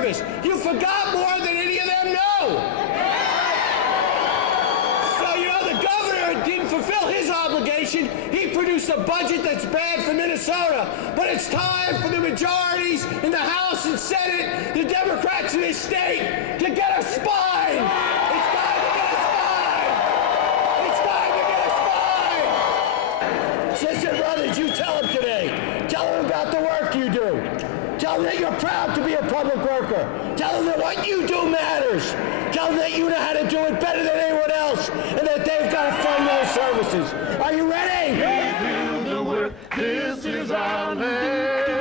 service. You forgot more than any of them know. So, you know, the governor didn't fulfill his obligation. He produced a budget that's bad for Minnesota. But it's time for the majorities in the House and Senate, the Democrats in this state, to get a spine. It's time to get a spine. It's time to get a spine. Sister brothers, you tell them today. Tell them about the work you do. Tell them that you're proud to be a public worker. Tell them that what you do matters. Tell them that you know how to do it better than anyone else and that they've got to fund those services. Are you ready? We do the work. This is our land.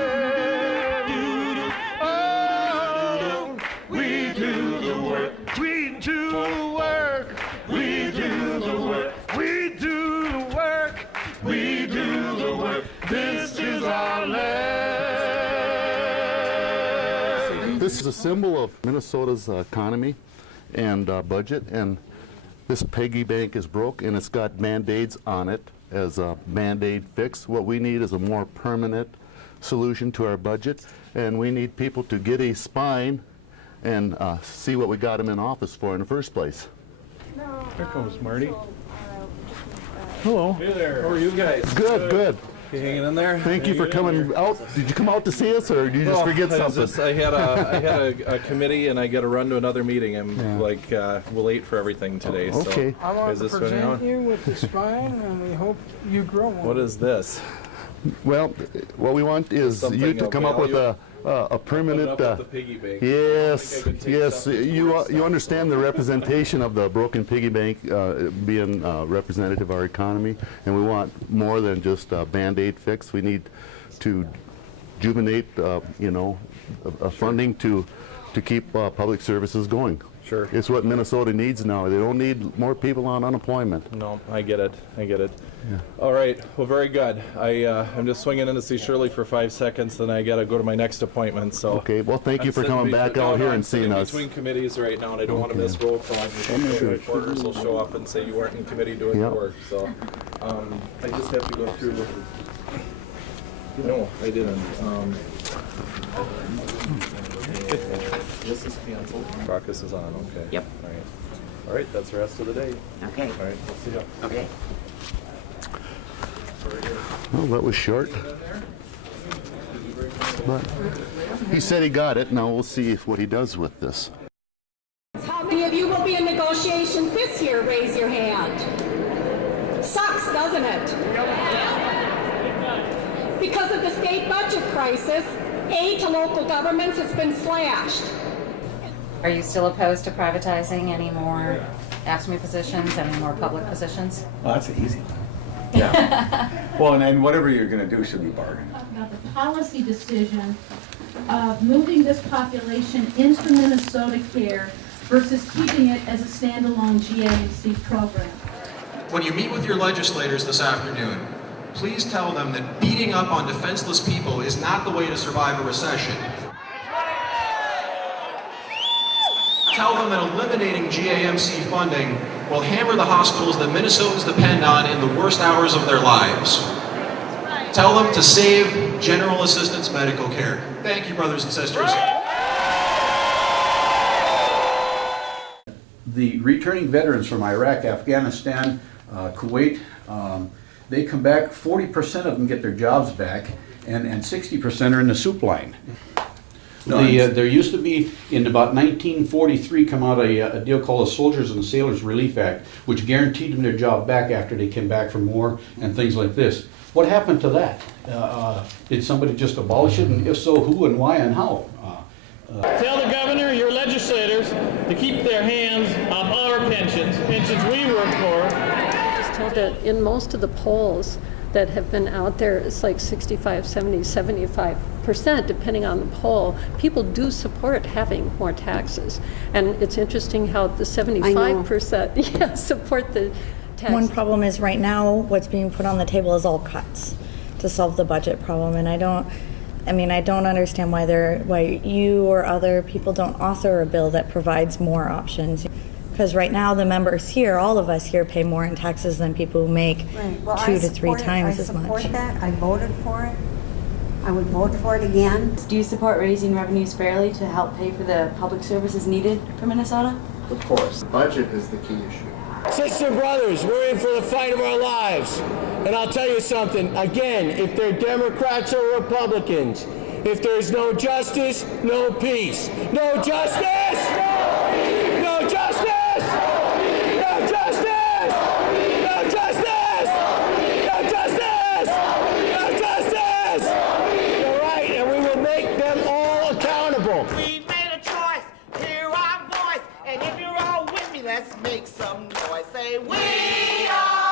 Oh, we do the work. We do the work. We do the work. We do the work. We do the work. This is our land. This is a symbol of Minnesota's economy and budget, and this piggy bank is broke and it's got Band-Aids on it as a Band-Aid fix. What we need is a more permanent solution to our budget, and we need people to get a spine and see what we got them in office for in the first place. Here comes Marty. Hello. Hey there. How are you guys? Good, good. You hanging in there? Thank you for coming out. Did you come out to see us, or did you just forget something? I had a committee, and I got to run to another meeting. I'm we're late for everything today. Okay. So I want is to this running present on? you with the spine, and we hope you grow one. What is this? Well, what we want is you to come up with a permanent. Up with the piggy bank. Yes, I think I could take yes. something You understand the representation of the broken piggy bank being representative of our economy, and we want more than just a Band-Aid fix. We need to juvenate, funding to keep public services going. Sure. It's what Minnesota needs now. They don't need more people on unemployment. No, I get it. I get it. Yeah. All right. Well, very good. I'm just swinging in to see Shirley for 5 seconds, then I got to go to my next appointment. So. Okay. Well, thank you for coming back out here and seeing us. Between committees right now, and I don't want to miss roll call. The reporters will show up and say you weren't in committee doing the work. So, I just have to go through. No, I didn't. This is canceled. Caucus is on. Okay. Yep. All right. All right. That's the rest of the day. Okay. All right. We'll see you. Okay. Well, that was short. But he said he got it. Now we'll see what he does with this. How many of you will be in negotiations this year? Raise your hand. Sucks, doesn't it? Because of the state budget crisis, aid to local governments has been slashed. Are you still opposed to privatizing any more AFSCME positions, any more public positions? Well, that's easy. Yeah. Well, and then whatever you're going to do should be bargained. About the policy decision of moving this population into Minnesota Care versus keeping it as a standalone GAMC program. When you meet with your legislators this afternoon, please tell them that beating up on defenseless people is not the way to survive a recession. Tell them that eliminating GAMC funding will hammer the hospitals that Minnesotans depend on in the worst hours of their lives. Tell them to save general assistance medical care. Thank you, brothers and sisters. The returning veterans from Iraq, Afghanistan, Kuwait, they come back, 40% of them get their jobs back, and 60% are in the soup line. There used to be, in about 1943, come out a deal called the Soldiers and Sailors Relief Act, which guaranteed them their job back after they came back from war and things like this. What happened to that? Did somebody just abolish it, and if so, who and why and how? Tell the governor, your legislators, to keep their hands off our pensions we work for. I was told that in most of the polls that have been out there, it's like 65, 70, 75%, depending on the poll. People do support having more taxes. And it's interesting how the 75% support the tax. One problem is right now what's being put on the table is all cuts to solve the budget problem. And I don't understand why you or other people don't author a bill that provides more options. Because right now the members here, all of us here, pay more in taxes than people who make 2 to 3 times as much. I support that. I voted for it. I would vote for it again. Do you support raising revenues fairly to help pay for the public services needed for Minnesota? Of course, budget is the key issue. Sisters and brothers, we're in for the fight of our lives. And I'll tell you something, again, if they're Democrats or Republicans, if there's no justice, no peace. No justice! No justice! No justice! No justice! No justice! No justice! You're right, and we will make them all accountable. We made a choice, hear our voice, and if you're all with me, let's make some noise. Say, we are